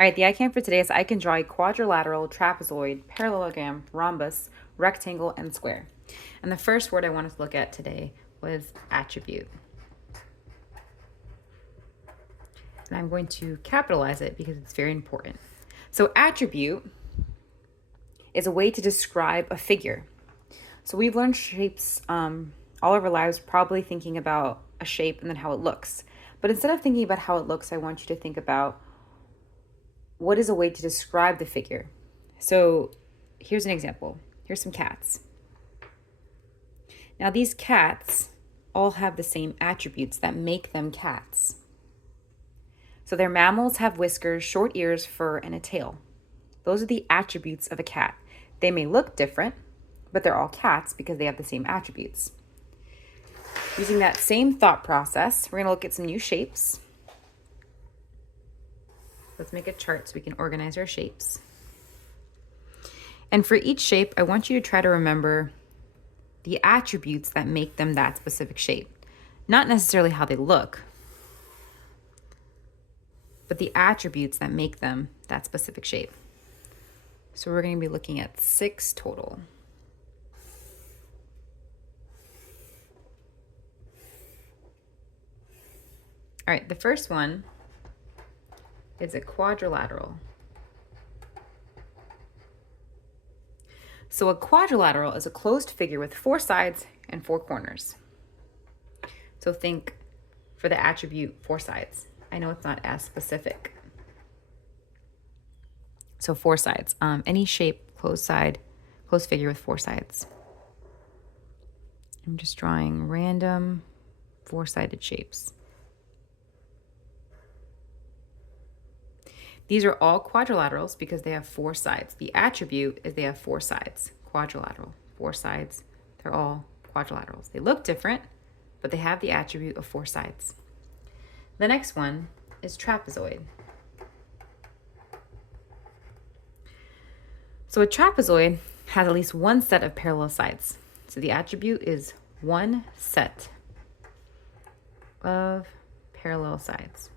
All right, the icon for today is I can draw a quadrilateral, trapezoid, parallelogram, rhombus, rectangle, and square. And the first word I wanted to look at today was attribute. And I'm going to capitalize it because it's very important. So attribute is a way to describe a figure. So we've learned shapes all of our lives, probably thinking about a shape and then how it looks. But instead of thinking about how it looks, I want you to think about what is a way to describe the figure. So here's an example. Here's some cats. Now these cats all have the same attributes that make them cats. So they're mammals, have whiskers, short ears, fur, and a tail. Those are the attributes of a cat. They may look different, but they're all cats because they have the same attributes. Using that same thought process, we're going to look at some new shapes. Let's make a chart so we can organize our shapes. And for each shape, I want you to try to remember the attributes that make them that specific shape. Not necessarily how they look, but the attributes that make them that specific shape. So we're going to be looking at 6 total. All right, the first one is a quadrilateral. So a quadrilateral is a closed figure with 4 sides and 4 corners. So think for the attribute 4 sides. I know it's not as specific. So 4 sides. Any shape, closed figure with 4 sides. I'm just drawing random 4-sided shapes. These are all quadrilaterals because they have 4 sides. The attribute is they have 4 sides. Quadrilateral, 4 sides. They're all quadrilaterals. They look different, but they have the attribute of 4 sides. The next one is trapezoid. So a trapezoid has at least 1 set of parallel sides. So the attribute is 1 set of parallel sides.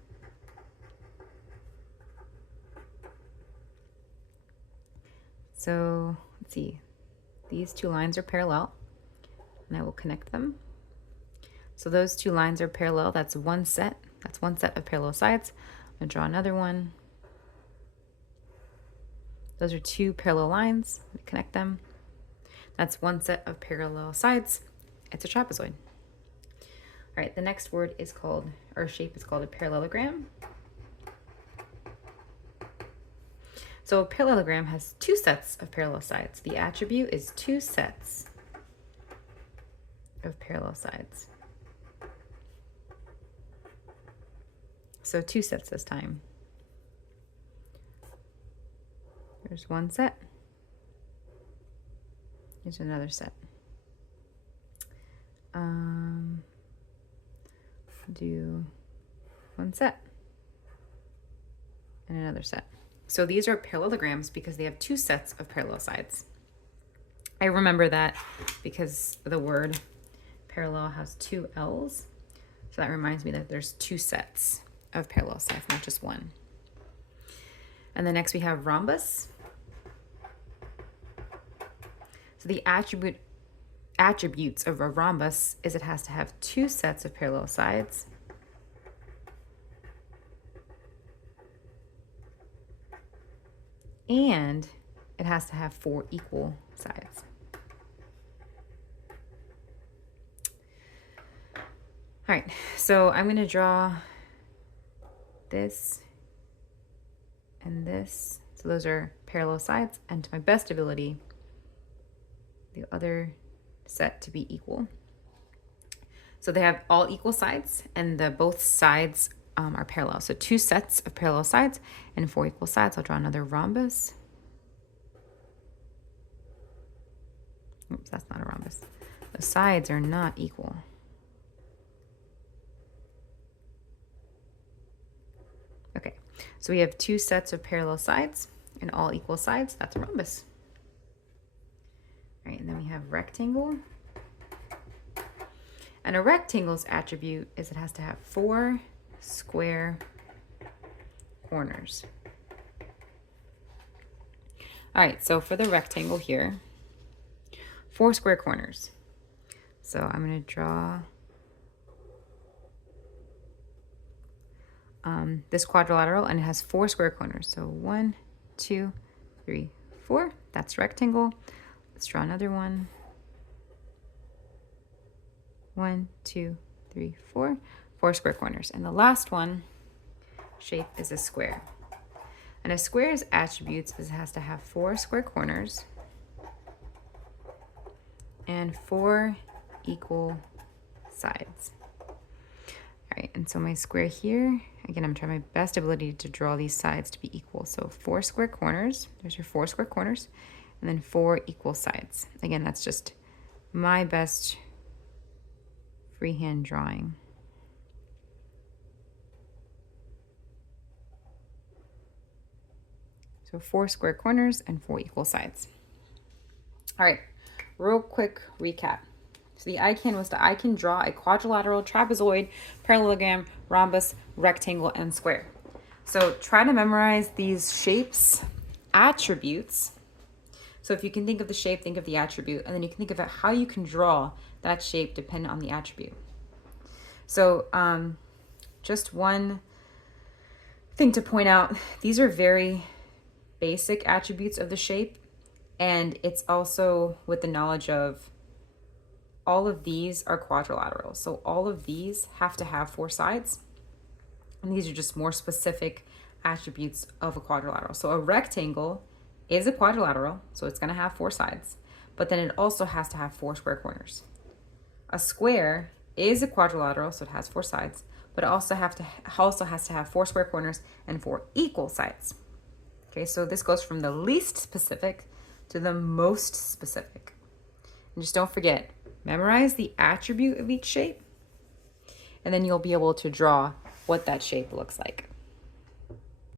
So let's see, these 2 lines are parallel, and I will connect them. So those 2 lines are parallel. That's 1 set. That's 1 set of parallel sides. I'm going to draw another one. Those are 2 parallel lines. Connect them. That's 1 set of parallel sides. It's a trapezoid. All right, the next word is called, or shape is called a parallelogram. So a parallelogram has 2 sets of parallel sides. The attribute is 2 sets of parallel sides. So 2 sets this time. There's 1 set. Here's another set. Do 1 set and another set. So these are parallelograms because they have 2 sets of parallel sides. I remember that because the word parallel has 2 L's. So that reminds me that there's 2 sets of parallel sides, not just 1. And then next we have rhombus. So the attributes of a rhombus is it has to have 2 sets of parallel sides. And it has to have 4 equal sides. All right, so I'm going to draw this and this. So those are parallel sides, and to my best ability, the other set to be equal. So they have all equal sides, and both sides are parallel. So 2 sets of parallel sides and 4 equal sides. I'll draw another rhombus. Oops, that's not a rhombus. The sides are not equal. Okay, so we have 2 sets of parallel sides and all equal sides. That's a rhombus. All right, and then we have rectangle. And a rectangle's attribute is it has to have 4 square corners. All right, so for the rectangle here, 4 square corners. So I'm going to draw this quadrilateral, and it has 4 square corners. So 1, 2, 3, 4. That's rectangle. Let's draw another one. 1, 2, 3, 4. 4 square corners. And the last one shape is a square. And a square's attributes is it has to have 4 square corners and 4 equal sides. All right, and so my square here, again, I'm trying my best ability to draw these sides to be equal. So 4 square corners, there's your 4 square corners, and then 4 equal sides. Again, that's just my best freehand drawing. So 4 square corners and 4 equal sides. All right, real quick recap. So the I can draw a quadrilateral, trapezoid, parallelogram, rhombus, rectangle, and square. So try to memorize these shapes, attributes. So if you can think of the shape, think of the attribute, and then you can think about how you can draw that shape depending on the attribute. So just one thing to point out, these are very basic attributes of the shape, and it's also with the knowledge of all of these are quadrilaterals. So all of these have to have 4 sides, and these are just more specific attributes of a quadrilateral. So a rectangle is a quadrilateral, so it's going to have 4 sides, but then it also has to have 4 square corners. A square is a quadrilateral, so it has 4 sides, but it also has to have 4 square corners and 4 equal sides. Okay, so this goes from the least specific to the most specific. And just don't forget, memorize the attribute of each shape, and then you'll be able to draw what that shape looks like.